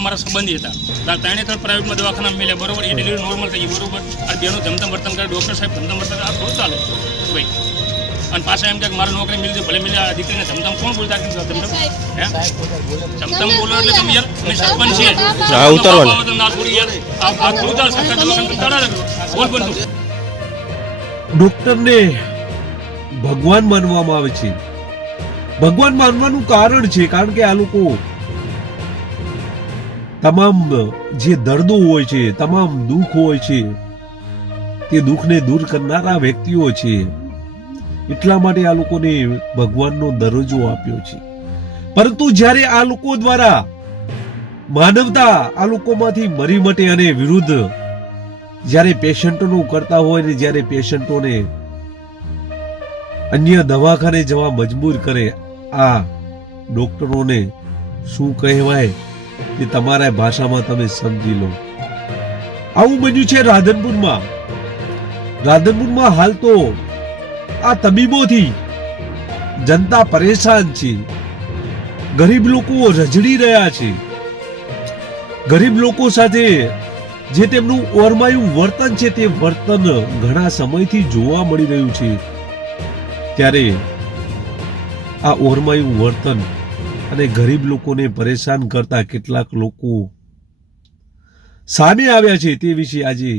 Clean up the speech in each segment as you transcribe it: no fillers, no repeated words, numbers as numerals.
અને મારા સંબંધી હતા. ત્રણે ત્રણ પ્રાઇવેટમાં દવાખાના મળ્યા બરોબર. એ ડિલિવરી નોર્મલ થઈ ગઈ બરોબર. અને બેનું જમતમ વર્તન કરે ડૉક્ટર સાહેબ જમતમ વર્તન આ થોડું ચાલે ભાઈ. અને પાછા એમ કે મારે નોકરી મિલતી ભલે મિલે આ દીકરીને જમતમ કોણ બોલતા જમતમ બોલો એટલે તમે યાર અમે સરપંચ છીએ ના થોડી યાર આ થોડું ચાલે સરકાર દવાખાના બોલ બોલ તું. ડોક્ટરને ભગવાન માનવામાં આવે છે. ભગવાન માનવાનું કારણ છે કારણ કે આ લોકો તમામ જે દર્દો હોય છે, તમામ દુઃખ હોય છે, તે દુઃખને દૂર કરનારા વ્યક્તિઓ છે. એટલા માટે આ લોકોને ભગવાનનો દરજ્જો આપ્યો છે. પરંતુ જ્યારે આ લોકો દ્વારા માનવતા આ લોકોમાંથી મરી મટે અને વિરુદ્ધ જ્યારે પેશન્ટોનું કરતા હોય ને જ્યારે પેશન્ટોને અન્ય દવાખાને જવા મજબૂર કરે, આ ડોક્ટરોને શું કહેવાય તે તમારા ભાષામાં તમે સમજી લો. આવું બન્યું છે રાધનપુરમાં. રાધનપુરમાં હાલ તો આ તબીબોથી જનતા પરેશાન છે. ગરીબ લોકો રજડી રહ્યા છે. ગરીબ લોકો સાથે જે તેમનું ઓરમાયું વર્તન છે તે વર્તન ઘણા સમયથી જોવા મળી રહ્યું છે. ત્યારે આ ઓરમાયું વર્તન અને ગરીબ લોકોને પરેશાન કરતા કેટલાક લોકો સામે આવ્યા છે તે વિશે આજે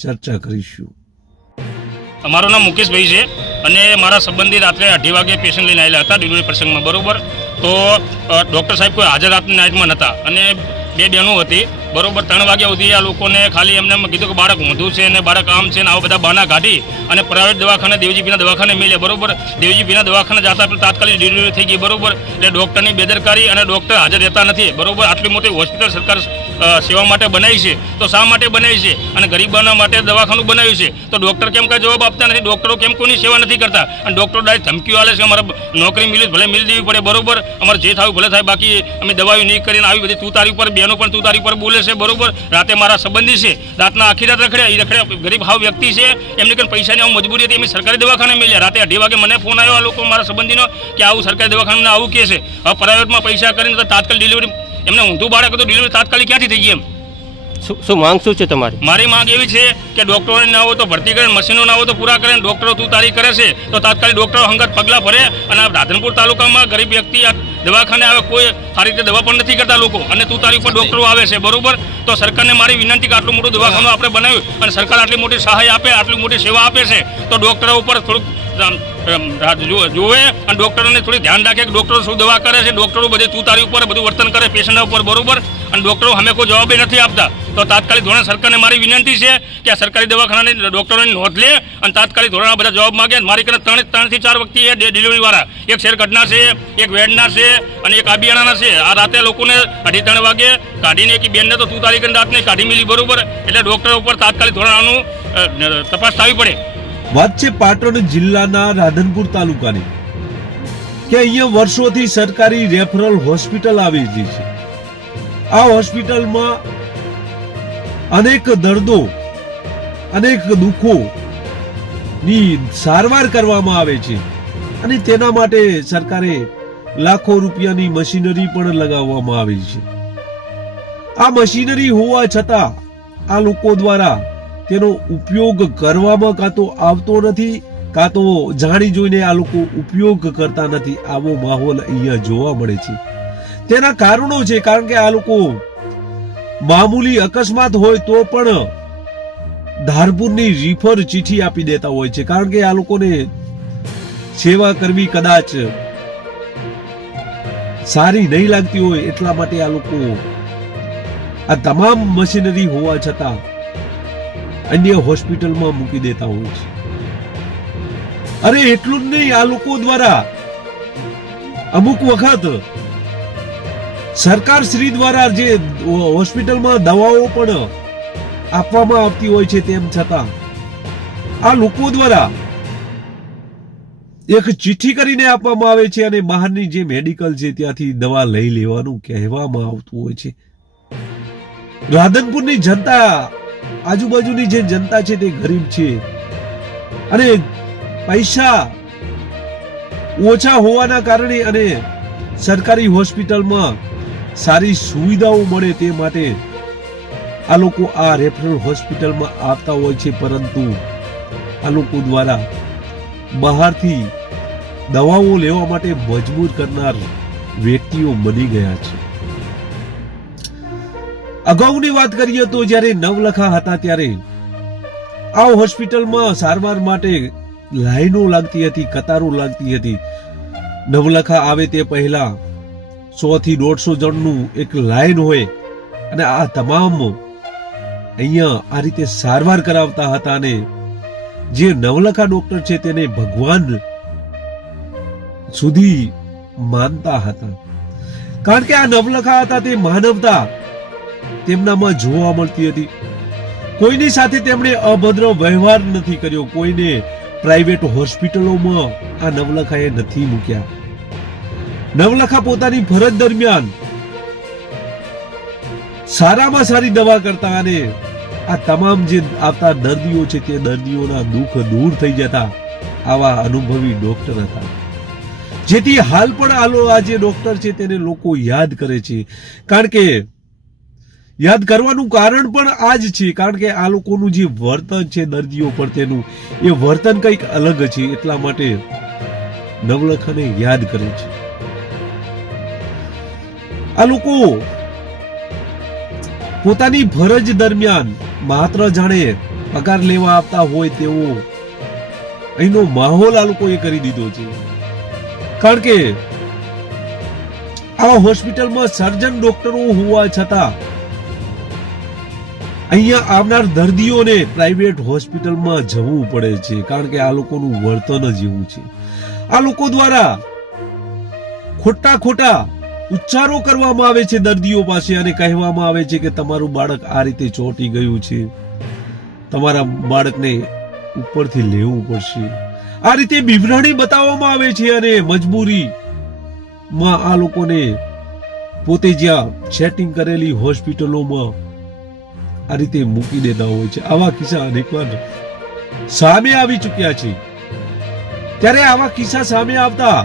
ચર્ચા કરીશું. મારું નામ મુકેશભાઈ છે અને મારા સંબંધી રાત્રે 2:30 વાગે પેશન્ટ લઈને આવેલા હતા ડિલિવરી પ્રસંગમાં બરોબર. તો ડૉક્ટર સાહેબ કોઈ હાજર રાતની નાઇટમાં નહોતા અને 2 બહેનો હતી બરોબર. 3 વાગ્યા સુધી આ લોકોને ખાલી એમને કીધું કે બાળક ઊંધું છે અને બાળક આમ છે ને આવા બધા બહાના કાઢી અને પ્રાઇવેટ દવાખાને દેવજીપીના દવાખાને મળ્યા બરોબર. દેવજીપીના દવાખાને જતા પેલા તાત્કાલિક ડિલિવરી થઈ ગઈ બરોબર. એટલે ડૉક્ટરની બેદરકારી અને ડૉક્ટર હાજર રહેતા નથી બરોબર. આટલી મોટી હોસ્પિટલ સરકાર સેવા માટે બનાવી છે તો શા માટે બનાવી છે અને ગરીબોના માટે દવાખાનું બનાવ્યું છે તો ડૉક્ટર કેમ કાંઈ જવાબ આપતા નથી? ડૉક્ટરો કેમ કોઈની સેવા નથી કરતા? અને ડૉક્ટરો ડાયરેક્ટ ધમકીઓ આલે છે અમારે નોકરી મિલી ભલે મિલ દેવી પડે બરોબર. અમારે જે થયું ભલે થાય, બાકી અમે દવાઓ નહીં કરીને આવી બધી તું તારી ઉપર બહેનો પણ તું તારી ઉપર બોલે છે બરોબર. રાતે મારા સંબંધી છે રાતના આખી રાત રખડ્યા. એ રખડ્યા ગરીબ હાવ વ્યક્તિ છે, એમની કંઈ પૈસાની આવું મજબૂરી હતી. એમ સરકારી દવાખાને મળ્યા. રાતે 2:30 વાગે મને ફોન આવ્યો આ લોકો મારા સંબંધીનો કે આવું સરકારી દવાખાને આવું કે છે. હવે પ્રાઇવેટમાં પૈસા કરીને તો તાત્કાલિક ડિલિવરી એમને ઊંધું બાળક હતું ડિલિવરી તાત્કાલિક ક્યાંથી થઈ ગઈ? એમ શું માંગ શું છે તમારી? મારી માંગ એવી છે કે ડૉક્ટરોને ના હોય તો ભરતી કરે, મશીનો ના હોય તો પૂરા કરે. ડૉક્ટરો તું તારી કરે છે તો તાત્કાલિક ડૉક્ટરો હંગાત પગલાં ભરે. અને રાધનપુર તાલુકામાં ગરીબ વ્યક્તિ દવાખાને આવે કોઈ સારી રીતે દવા પણ નથી કરતા લોકો અને તું તારી ઉપર ડૉક્ટરો આવે છે બરોબર. તો સરકારને મારી વિનંતી કે આટલું મોટું દવાખાનું આપણે બનાવ્યું અને સરકાર આટલી મોટી સહાય આપે, આટલી મોટી સેવા આપે છે તો ડૉક્ટરો ઉપર થોડુંક જોવે અને ડૉક્ટરોને થોડી ધ્યાન રાખે કે ડૉક્ટરો શું દવા કરે છે. ડૉક્ટરો બધે તું તારી ઉપર બધું વર્તન કરે પેશન્ટ ઉપર બરોબર. અને ડૉક્ટરો અમે કોઈ જવાબ નથી આપતા. તો તાત્કાલિક ધોરણે સરકારને મારી વિનંતી છે કે આ સરકારી દવાખાનાની ડૉક્ટરોની નોંધ લે અને તાત્કાલિક ધોરણે બધા જવાબ માગે. મારી કરીને 3 થી 4 વ્યક્તિ છે ડિલિવરીવાળા. એક શેરગઢના છે, એક વેડના છે અને એક આબિયાણાના છે. આ રાતે લોકોને 2:30 વાગે કાઢીને એક બેનને તો તું તારી કરીને રાતને કાઢી મિલી બરોબર. એટલે ડૉક્ટર ઉપર તાત્કાલિક ધોરણે આનું તપાસ થવી પડે. વાત છે પાટણ જિલ્લાના રાધનપુર તાલુકાની કે અહીંયા વર્ષોથી સરકારી રેફરલ હોસ્પિટલ આવેલી છે. આ હોસ્પિટલમાં અનેક દર્દો, અનેક દુઃખો ની સારવાર કરવામાં આવે છે અને તેના માટે સરકારે લાખો રૂપિયાની મશીનરી પણ લગાવવામાં આવી છે. આ મશીનરી હોવા છતાં આ લોકો દ્વારા તેનો ઉપયોગ કરવામાં કાં તો આવતો નથી કાં તો જાણી જોઈને આ લોકો ઉપયોગ કરતા નથી. આવો માહોલ અહીંયા જોવા મળે છે. તેના કારણો છે કારણ કે આ લોકો મામૂલી અકસ્માત હોય તો પણ ધારપુરની રિફર ચિઠ્ઠી આપી દેતા હોય છે કારણ કે આ લોકોને સેવા કરવી કદાચ સારી નહીં લાગતી હોય એટલા માટે આ લોકો આ તમામ મશીનરી હોવા છતાં અન્ય હોસ્પિટલમાં મૂકી દેતા હોય છે. અરે એટલું જ નહીં, આ લોકો દ્વારા અમુક વખત સરકાર શ્રી દ્વારા જે હોસ્પિટલમાં દવાઓ પણ આપવામાં આવતી હોય છે તેમ છતાં આ લોકો દ્વારા એક ચિઠ્ઠી કરીને આપવામાં આવે છે અને બહારની જે મેડિકલ છે ત્યાંથી દવા લઈ લેવાનું કહેવામાં આવતું હોય છે. રાધનપુરની જનતા, આજુબાજુની જે જનતા છે તે ગરીબ છે અને પૈસા ઓછા હોવાના કારણે અને સરકારી હોસ્પિટલમાં સારી સુવિધાઓ મળે તે માટે આ લોકો આ રેફરલ હોસ્પિટલમાં આવતા હોય છે, પરંતુ આ લોકો દ્વારા બહારથી દવાઓ લેવા માટે મજબૂર કરનાર વ્યક્તિઓ બની ગયા છે. અગાઉની વાત કરીએ તો જ્યારે નવલખા હતા ત્યારે આ હોસ્પિટલમાં સારવાર માટે લાઈનો લાગતી હતી, કતારો લાગતી હતી. નવલખા આવે તે પહેલા 100 થી 150 જણનું એક લાઈન હોય અને આ તમામ અહીંયા આ રીતે સારવાર કરાવતા હતા અને જે નવલખા ડોક્ટર છે તેને ભગવાન સુધી માનતા હતા, કારણ કે આ નવલખા હતા તે માનવતા તેમનામાં જોવા મળતી હતી. કોઈની સાથે તેમણે અભદ્ર વ્યવહાર નથી કર્યો, કોઈને પ્રાઇવેટ હોસ્પિટલોમાં આ નવલખાએ નથી મૂક્યા. નવલખા પોતાની ફરજ દરમિયાન સારામાં સારી દવા કરતા અને આ તમામ જે આવતા દર્દીઓ છે તે દર્દીઓના દુઃખ દૂર થઈ જતા આવા અનુભવી ડોક્ટર હતા. જેથી હાલ પણ આ જે ડોક્ટર છે તેને લોકો યાદ કરે છે, કારણ કે યાદ કરવાનું કારણ પણ આ જ છે, કારણ કે આ લોકોનું જે વર્તન છે દર્દીઓ પ્રત્યેનું એ વર્તન કંઈક અલગ છે, એટલા માટે નવલખાને યાદ કરે છે. આ લોકો પોતાની ફરજ દરમિયાન માત્ર જાણે પગાર લેવા આવતા હોય તેવો અહીંનો માહોલ આ લોકોએ કરી દીધો છે, કારણ કે આ હોસ્પિટલમાં સર્જન ડોક્ટરો હોવા છતાં અહીંયા આવનાર દર્દીઓને પ્રાઇવેટ હોસ્પિટલમાં જવું પડે છે, કારણ કે આ લોકોનું વર્તન જ એવું છે. આ લોકો દ્વારા ખોટા ઉચ્ચારો કરવામાં આવે છે દર્દીઓ પાસે અને કહેવામાં આવે છે કે તમારું બાળક આ રીતે ચોંટી ગયું છે, તમારા બાળકને ઉપરથી લેવું પડશે. આ રીતે બિવરાણી બતાવવામાં આવે છે અને મજબૂરીમાં આ લોકોને પોતે જ્યાં સેટિંગ કરેલી હોસ્પિટલોમાં આ રીતે મૂકી દેતા હોય છે. આવા કિસ્સા અનેકવાર સામે આવી ચૂક્યા છે. ત્યારે આવા કિસ્સા સામે આવતા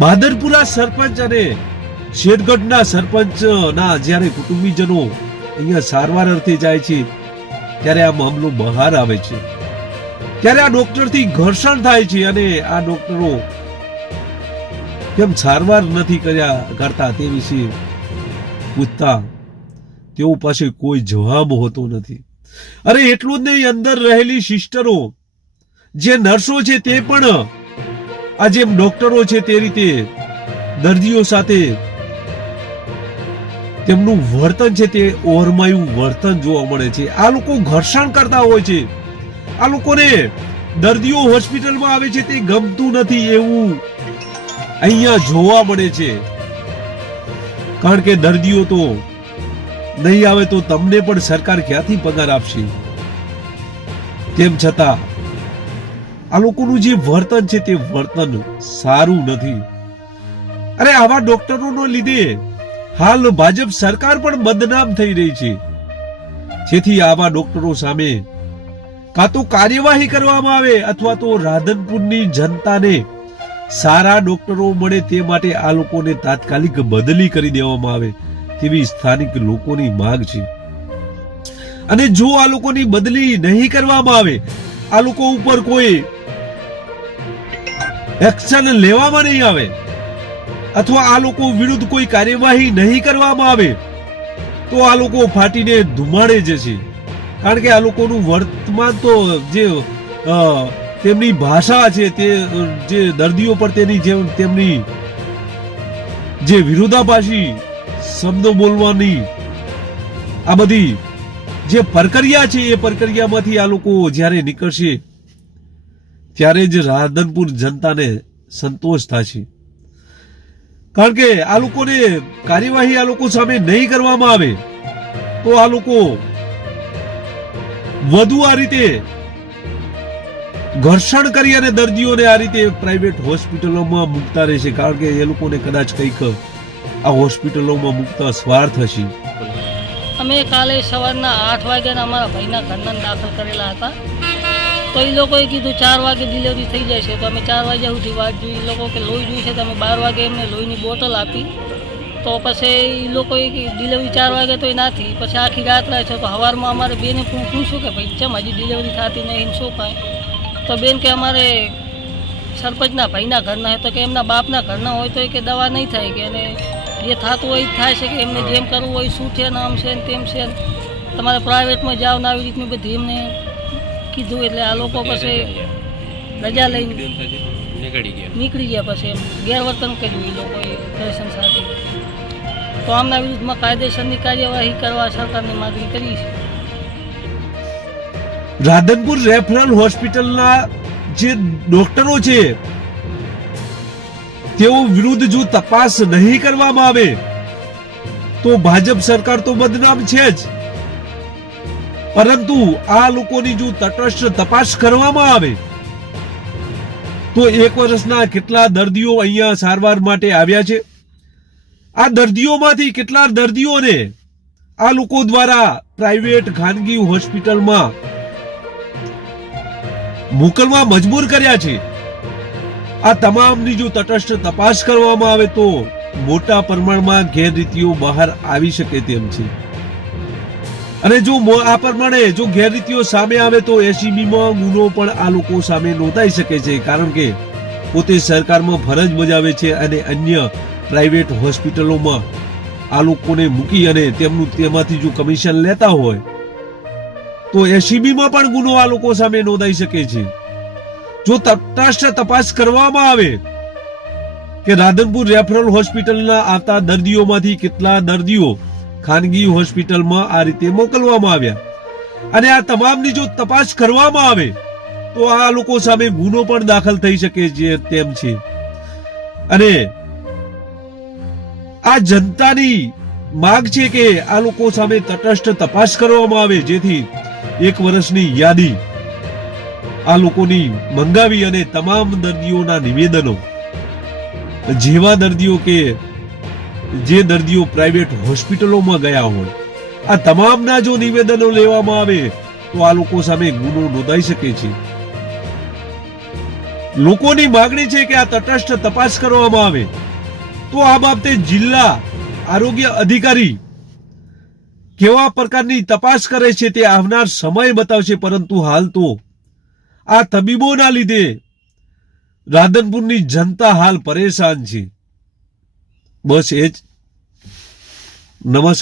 બહાદરપુરા સરપંચ અને શેરગઢના સરપંચના જ્યારે કુટુંબીજનો અહીંયા સારવાર અર્થે જાય છે ત્યારે આ મામલો બહાર આવે છે. ત્યારે આ ડોક્ટરથી ઘર્ષણ થાય છે અને આ ડોક્ટરો કેમ સારવાર નથી કરતા તે વિશે પૂછતા તેઓ પાસે કોઈ જવાબ હોતો નથી. અરે એટલું જ નહીં, અંદર રહેલી સિસ્ટરો જે નર્સો છે તે પણ આ જે ડોક્ટરો છે તે રીતે દર્દીઓ સાથે તેમનું વર્તન છે તે ઓરમાયું વર્તન જોવા મળે છે. આ લોકો ઘર્ષણ કરતા હોય છે. આ લોકોને દર્દીઓ હોસ્પિટલમાં આવે છે તે ગમતું નથી એવું અહીંયા જોવા મળે છે, કારણ કે દર્દીઓ તો નહીં આવે તો તમને પણ સરકાર ક્યાંથી પગાર આપશે. તેમ છતાં આ લોકોનું જે વર્તન છે તે વર્તન સારું નથી. અરે આવા ડોક્ટરોનો લીધે હાલ ભાજપ સરકાર પણ બદનામ થઈ રહી છે. જેથી આવા ડોક્ટરો સામે કાં તો કાર્યવાહી કરવામાં આવે અથવા તો રાધનપુરની જનતાને સારા ડોક્ટરો મળે તે માટે આ લોકોને તાત્કાલિક બદલી કરી દેવામાં આવે તેવી સ્થાનિક લોકોની માંગ છે. અને જો આ લોકોની બદલી નહીં કરવામાં આવે, આ લોકો ઉપર કોઈ એક્શન લેવામાં નહીં આવે અથવા આ લોકો વિરુદ્ધ કોઈ કાર્યવાહી નહીં કરવામાં આવે તો આ લોકો ફાટીને ધુમાડે જશે. કારણ કે આ લોકોનું વર્તમાન તો જે તેમની ભાષા છે તે જે દર્દીઓ પર તેમની જે વિરોધાભાસી શબ્દો બોલવાની આ બધી જે પ્રક્રિયા છે એ પ્રક્રિયામાંથી આ લોકો જ્યારે નીકળશે ત્યારે જ રાધનપુર જનતાને સંતોષ થશે. કારણ કે આ લોકોને કાર્યવાહી આ લોકો સામે નહીં કરવામાં આવે તો આ લોકો વધુ આ રીતે ઘર્ષણ કરી અને દર્દીઓને આ રીતે પ્રાઇવેટ હોસ્પિટલોમાં મૂકતા રહેશે. કારણ કે એ લોકોને કદાચ કંઈક આ હોસ્પિટલોમાં મૂકતા સ્વાર્થ હશે. અમે કાલે સવારના 8 વાગ્યાના અમારા ભાઈના ઘરના દાખલ કરેલા હતા. તો એ લોકોએ કીધું 4 વાગે ડિલિવરી થઈ જાય છે. તો અમે 4 વાગ્યા સુધી વાટ જોઈ. એ લોકો કે લોહી જોઈ છે તો અમે 12 વાગે એમને લોહીની બોટલ આપી. તો પછી એ લોકોએ ડિલિવરી 4 વાગે તો એ નથી. પછી આખી રાત રહે છે. તો સવારમાં અમારે બેને પૂછ્યું કે ભાઈ ચમ હજી ડિલિવરી થતી નહીં શું કાંઈ. તો બેન કે અમારે સરપંચના ભાઈના ઘરના હોય. તો કે એમના બાપના ઘરના હોય તો એ કે દવા નહીં થાય કે એને જે થતું હોય એ થાય છે કે એમને જેમ કરવું હોય શું છે ને આમ છે ને તેમ છે ને તમારે પ્રાઇવેટમાં જાઓ ને આવી રીતની બધી એમને કીધું. એટલે આ લોકો પછી રજા લઈને નીકળી ગયા. પછી એમ ગેરવર્તન કર્યું એ લોકોએ પેશન્ટ સાથે. તો આમના વિરુદ્ધમાં કાયદેસરની કાર્યવાહી કરવા સરકારની માગણી કરી છે. રાધનપુર રેફરલ હોસ્પિટલના જે ડોક્ટરો છે તેઓ વિરુદ્ધ જો તપાસ નહીં કરવામાં આવે તો ભાજપ સરકાર તો બદનામ છે જ, પરંતુ આ લોકોની જો તટસ્થ તપાસ કરવામાં આવે તો 1 વર્ષના કેટલા દર્દીઓ અહીંયા સારવાર માટે આવ્યા છે. આ દર્દીઓમાંથી કેટલા દર્દીઓને આ લોકો દ્વારા પ્રાઇવેટ ખાનગી હોસ્પિટલમાં મોકલવા મજબૂર કર્યા છે. આ તમામની જો તટસ્થ તપાસ કરવામાં આવે તો મોટા પ્રમાણમાં ગેરરીતિઓ બહાર આવી શકે તેમ છે. અને જો આ પ્રમાણે જો ગેરરીતિઓ સામે આવે તો એસીબીમાં ગુનો પણ આ લોકો સામે નોંધાઈ શકે છે, કારણ કે પોતે સરકારમાં ફરજ બજાવે છે અને અન્ય પ્રાઇવેટ હોસ્પિટલોમાં આ લોકોને મૂકી અને તેમનું તેમાંથી જો કમિશન લેતા હોય તો એસીબીમાં પણ ગુનો આ લોકો સામે નોંધાઈ શકે છે. જો તટસ્થ તપાસ કરવામાં આવે કે રાધનપુર રેફરલ હોસ્પિટલના આવતા દર્દીઓમાંથી કેટલા દર્દીઓ ખાનગી હોસ્પિટલમાં આ રીતે મોકલવામાં આવ્યા અને આ તમામની જો તપાસ કરવામાં આવે તો આ લોકો સામે ગુનો પણ દાખલ થઈ શકે છે તેમ છે. અને આ જનતાની માંગ છે કે આ લોકો સામે તટસ્થ તપાસ કરવામાં આવે, જેથી 1 વર્ષની યાદી આ લોકોની મંગાવી અને તમામ દર્દીઓના નિવેદનો, જેવા દર્દીઓ કે જે દર્દીઓ પ્રાઇવેટ હોસ્પિટલોમાં ગયા હોય, આ તમામના જો નિવેદનો લેવામાં આવે તો આ લોકો સામે ગુનો નોંધાઈ શકે છે. લોકોની માંગણી છે કે આ તટસ્થ તપાસ કરવામાં આવે તો આ બાબતે જિલ્લા આરોગ્ય અધિકારી કેવા પ્રકારની તપાસ કરે છે તે આવનાર સમય બતાવશે. પરંતુ હાલ તો આ તબીબોના લીધે રાધનપુરની જનતા હાલ પરેશાન છે. બસ એ જ. નમસ્કાર.